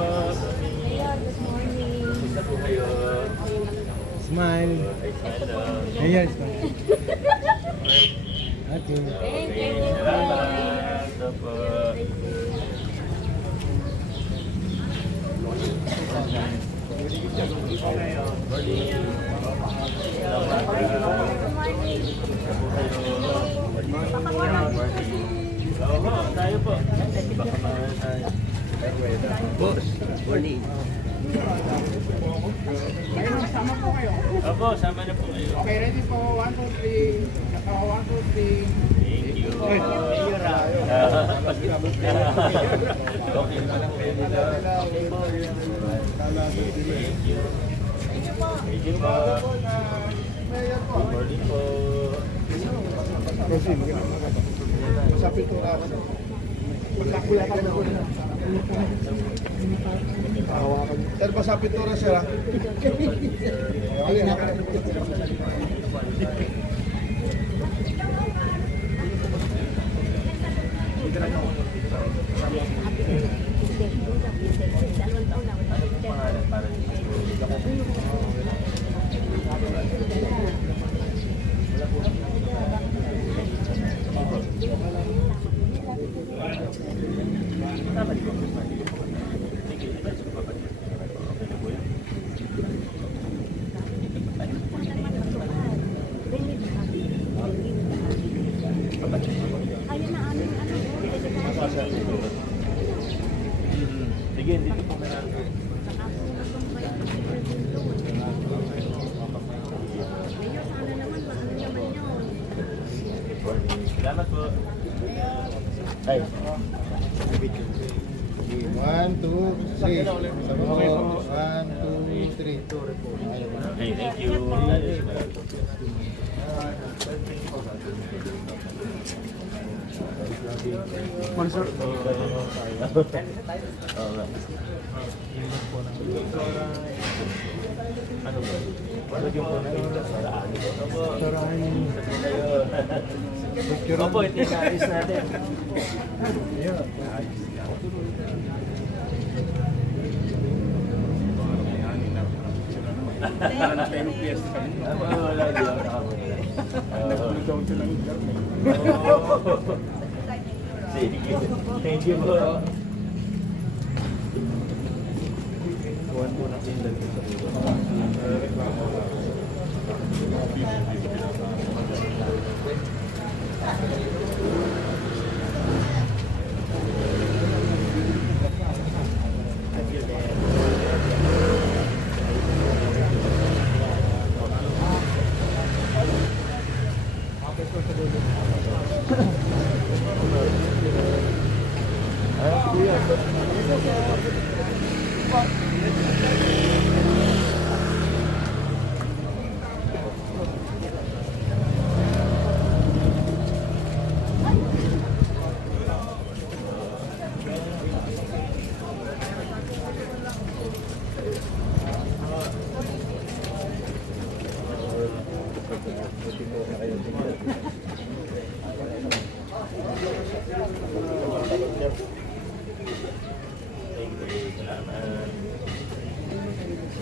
Good morning. Kumusta po kayo? Smile. Ayan, smile. Ate. Thank you. Salamat. Opo. Oo, tayo po. Baka mahal tayo. Boss, morning. Opo, sama na po kayo. Okay, ready po. 1, 2, 3. 1, 2, 3. Thank you. Okay na lang kayo nila. Thank you. Thank you po. Good morning po. Masapit po ako. Magkakula ka na po na. Sir, pasapit po na sir ha. Alin na ka. Sige, dito po na lang. Salamat po. Ay. 1, 2, 3. Sabi mo, 1, 2, 3. Okay, thank you. Sponsor. Ano ba? Lagyan po na ito sa daan. Opo, ito yung ayos natin. Wala tayo ng piyesta kami. Wala, di ako nakapunta. Nagulong sila ng garment. Sige. Thank you po. Kuhan po natin dito sa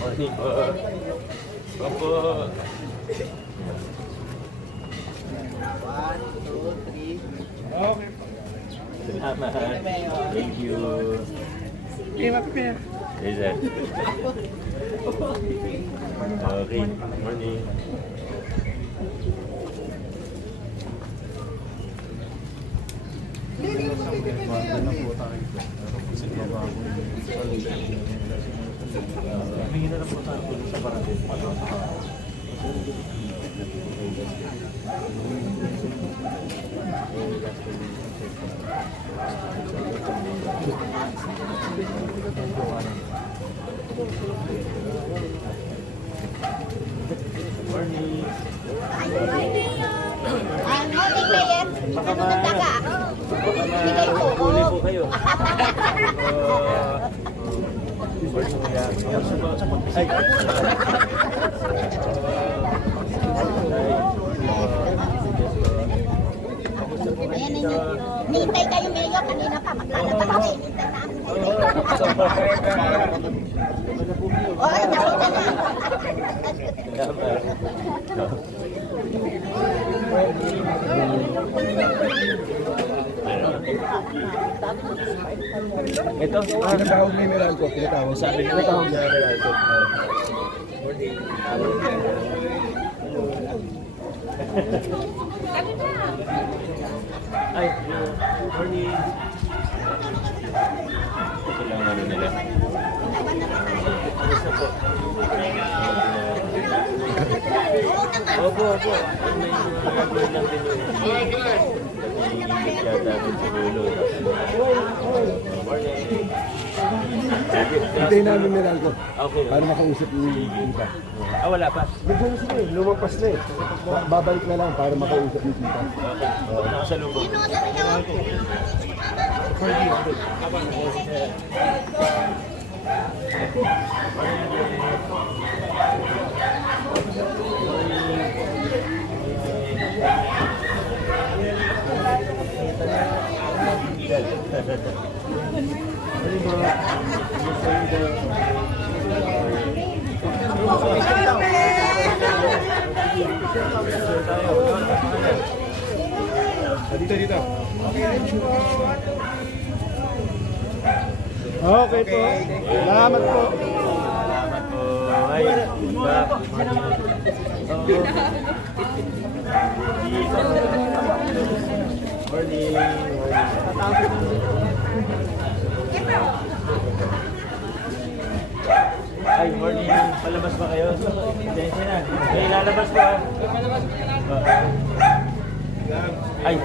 Morning po. Opo. 1, 2, 3. Okay. Salamat. Thank you. Okay, mapipir. Yes, sir. Okay. Morning. Humingi na lang po tayo sa barangay. Morning. Baka Huli po kayo. Morning, kuya. Ay. Ayan na yun. Nintay kayo, Mayor. Kanina pa. Magkala pa kami. Nintay namin. Oo, nakita na. Ito, Pinatawag ni Meralco. Pinatawag. sabi niyo ito. Ay, morning. Ito lang ano nila. Kamusta po? Opo, opo. May mga gagawin lang din yun. Nag-iingit yata din sa dulo. Morning. Hintayin namin Meralco. Okay. Para makausap yung tita. Ah, wala pa. Bigyan sila eh. Lumagpas na eh. Babalik na lang para makausap yung tita. Okay. Nakasalubong. Dito, dito. Okay po. Salamat po. Salamat po. Ay, ba? Morning. Ay, morning. Palabas ba kayo? Attention na. Ay, lalabas ko. Ay.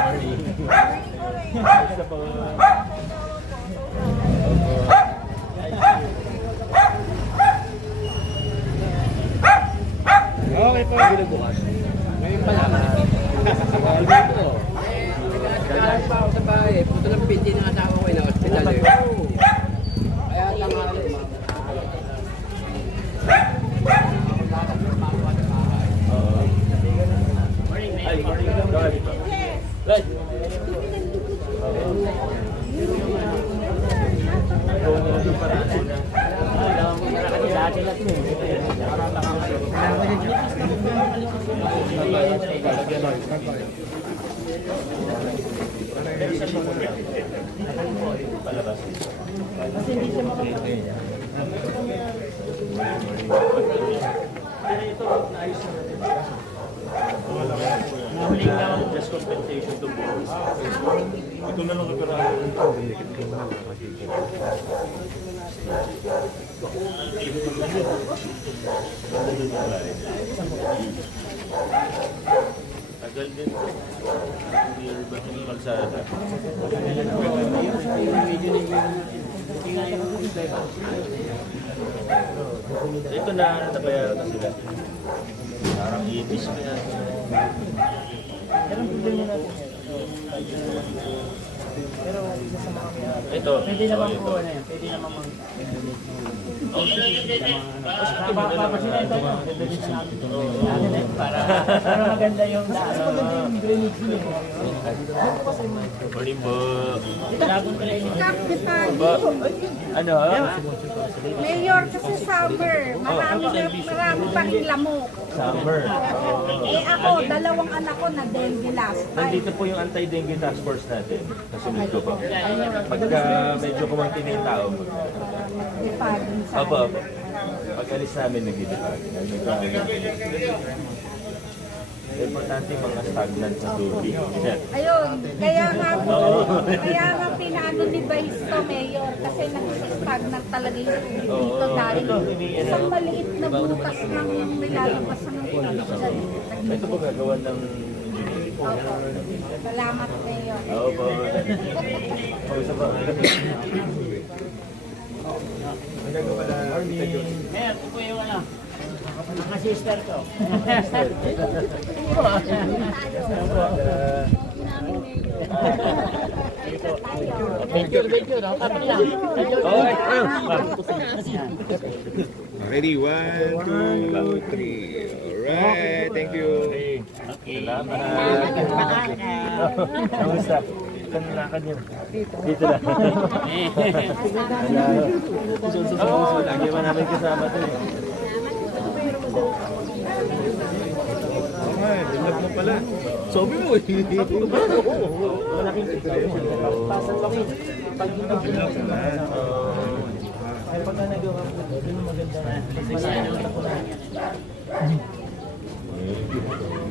Morning. Basta po. Okay po. Ngayon pa lang. Nagkakaroon pa ako sa bahay. Puto lang pinti ng asawa ko na hospital eh. Kaya lang ako. Ay, morning. Right. Palabas. Just compensation to both. Ito na lang tagal din. Hindi ba yung kalsada? Ito na nabayaran na sila. Parang ibis pa yan. Ito. Pwede naman po na yan. Pwede naman mag... Papasina ito. Para maganda yung daan. Morning po. Kapitan. Ba? Ano ha? Mayor kasi summer. Marami pa rin lamok. Summer. Eh ako, dalawang anak ko na dengue last time. Nandito po yung anti-dengue task force natin. Nasunod ko po. Pagka medyo kumanti na yung tao. Ipagin sa Opo, opo. Pag-alis namin nag-dipag. Importante yung mga stagnant na tubig. Ayun, kaya nga pinaano ni Vice to, Mayor, kasi nag-stagnant talaga yung tubig dito dahil isang maliit na butas ng nilalabas ng pollution. Ito po gagawa ng Opo. Salamat, Mayor. Opo. Pausa pa. Mayor, ito po yung ano. Mga sister ko. Picture, no? Kapit lang. Ready? 1, 2, 3. Alright. Thank you. Salamat. Kamusta? Saan ang lakad niyo? Dito lang. Lagi ba namin kasama ito eh. Dinag mo pala. Sabi mo eh. Malaking pasan kami. Pag hindi ko ay pagka nagawa ko, yun ang maganda na. Malaking ako na.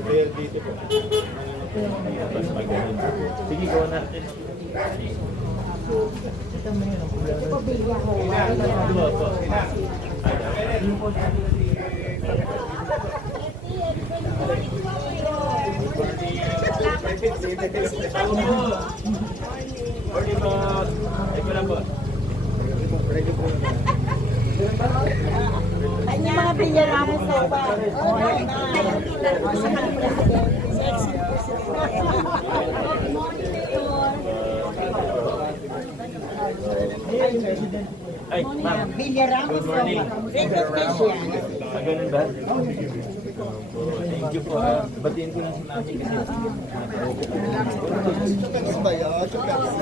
Dito po. Mas magaling. Sige, gawa natin. Kanya mga bilyaramo sa ba? Sexy Ay, ma'am. Bilyaramo sa ba? Reputation. Ganun ba? Thank you po. Batiin ko lang si mami kasi. Pepsi ba yun? Pepsi.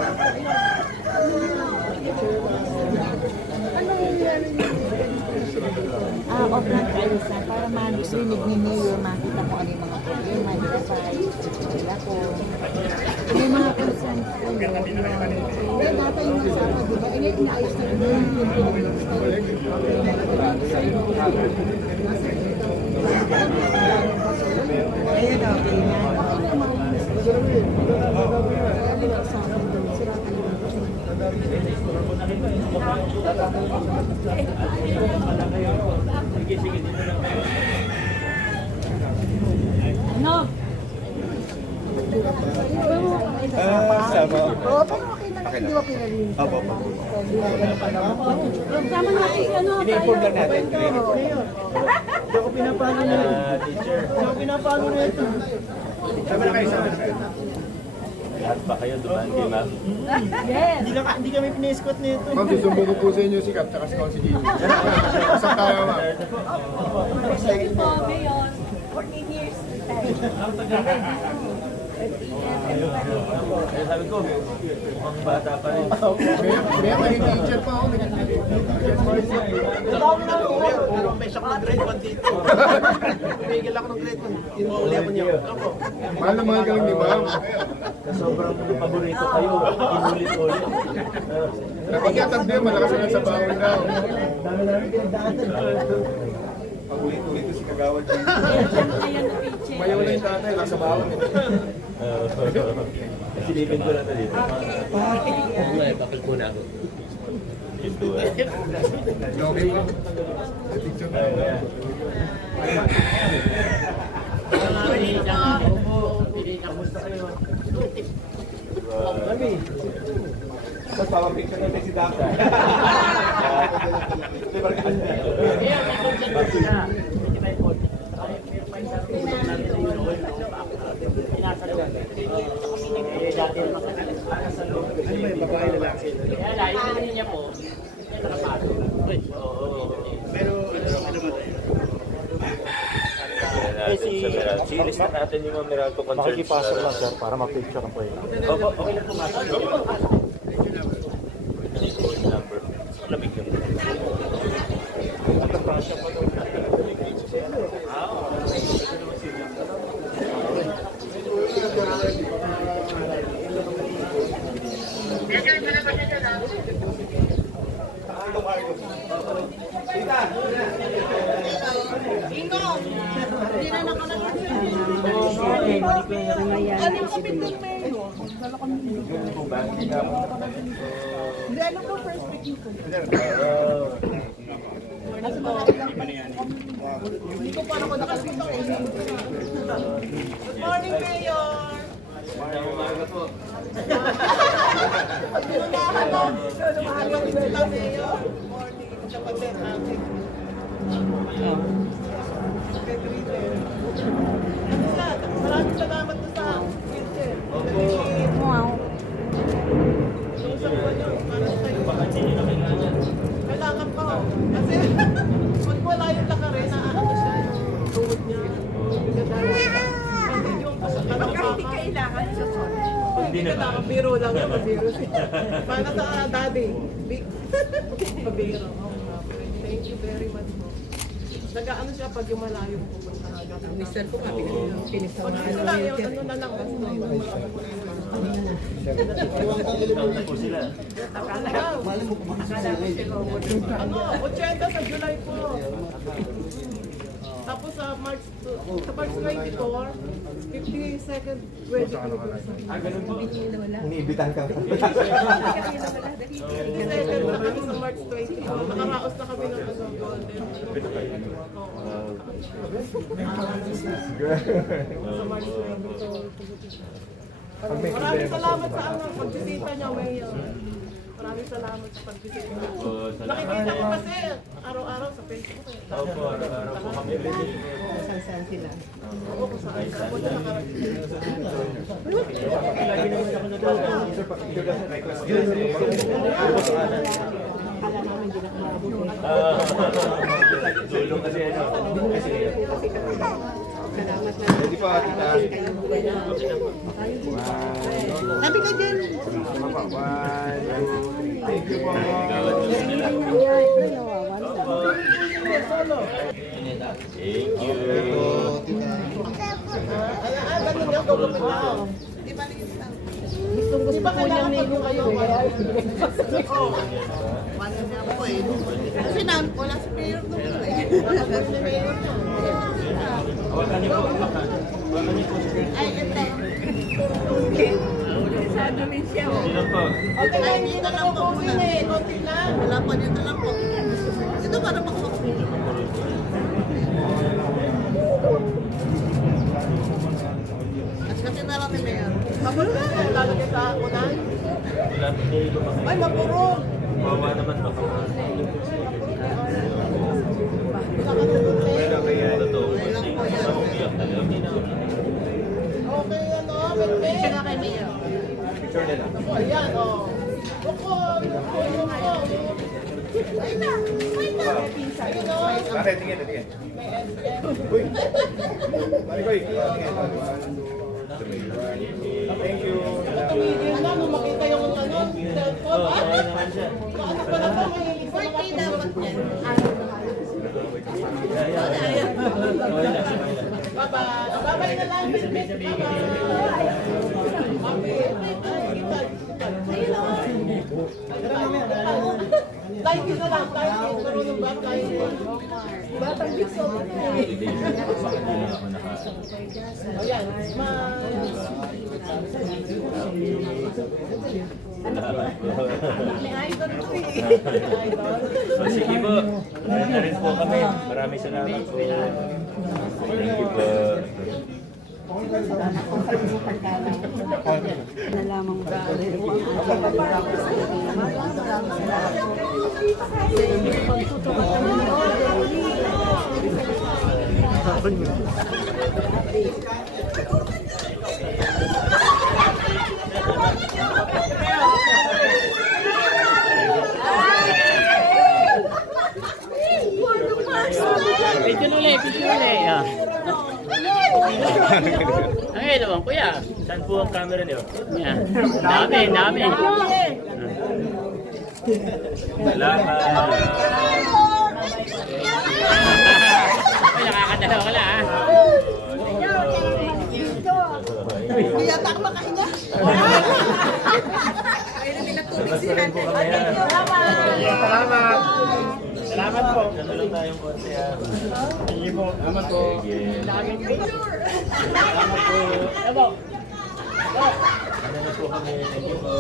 Off lang kayo sa para marinig ni Mayor, makita mo ano yung mga problema, dito sa sila ko. May mga concerns ko. Hindi, data yung nagsama, di ba? Hindi, inaayos na rin ayun, okay na. Ano? Sama. Oo, pero okay lang. Hindi mo pinalinis. Opo. Sama natin si ano, tayo. Hindi ako pinapalo na ito. Teacher, Hindi ako pinapalo na ito. lahat ba kayo dumaan kay ma'am? Yes. Hindi kami pina-escort na ito. Ma'am, susumbong ko po sa inyo si Cap tsaka si Council Jimmy. Isang tayo, ma'am. Sorry po, Mayor. 14 years Eh, sabi ko, mukhang bata pa rin. May mga teacher pa ako. Mahal na mahal ka lang ni ma'am. Sa sobrang paborito kayo, inulit-ulit. Kapag yatag din, malakas lang sa bawal daw. Dami namin pinagdaanan. Pag-ulit-ulit ko si Kagawad dito. Mayaw na yung tatay, nasa bawal. Silipin ko na ito dito. Bakit muna ako? Ito eh. Okay po. Teacher na. Tapos pawapicture natin si Daka. Series na natin yung mga Miracle concerts. Makikipasok lang sir para ma-picture ang pwede. Opo, okay lang pumasok. Number. Lamig yun. Wow. Kailangan pa. Kasi pag wala yung lakarin, naaano siya. Tuhod niya. Medyo nakabiro lang yan, pabiro siya. Para sa daddy. Pabiro. Thank you very much po. Nag-ano siya pag yung malayo pupunta agad. Mister ko nga, Pag dito lang, yung ano na lang. Taon po sila. Ano, 80 sa July po. Tapos sa March 24, 52nd wedding anniversary. Ganun po. Iniibitan ka. 52nd na kami sa March 24. Nakaraos na kami ng ano, golden. Sa March 24. Maraming salamat sa ano, pagbisita niyo, Mayor. Maraming salamat sa pagbisita. Nakikita ko kasi araw-araw sa Facebook eh. Opo, araw-araw po kami. Saan sila? Oo, kung saan. Ako na nakarating. Lagi naman ako natulog. Tulong kasi ano. Hindi pa, tita. Sabi ka dyan. Thank you po. Thank you. Ganun yung gagawin na. Di ba kailangan pag yung kayo? Kasi wala si Mayor doon. Hawakan niyo po. Ay, ito. Sino po? Okay, ay, hindi na lang po muna. Konti na. Wala pa dito lang po. Ito para makapag. At kasi na lang ni Mayor. Tapos na, lalagay sa unan. Wala po kayo ba? Ay, mapurog. Bawa naman baka. Totoo. Umiyak talaga. Okay, ano, bete. Siya kay Mayor. Ako, ayan, oh. Ako, yung ko. Ayun na, ayun na. Ayun, oh. Bakit? Tingin, tingin. Uy! Marikoy! Thank you. Tumigil na, nung makita yung ano, cellphone. Oo, Ah, kaya naman siya. ano pala ba, may Birthday dapat yan. Bye-bye. Bye-bye na lang. Bye-bye. Live na lang, live. Marunong ba? Live. Batang biso. Ayan. May idol ko eh. Idol. Sige po. Na rin po kami. Maraming salamat po. Thank you po. Nalamang ba rin po ang ating Picture ulit. Ah. Ay, naman kuya. Saan po ang camera niyo? Yan. Dami. Salamat. Ay, nakakadalaw ka lang, ah. Kaya takma ka niya. Basta po kami yan. Salamat! Salamat po. Ano lang tayong konti ah. Sige po. Salamat po. Sige. Salamat po. Ano na po kami. Thank you po.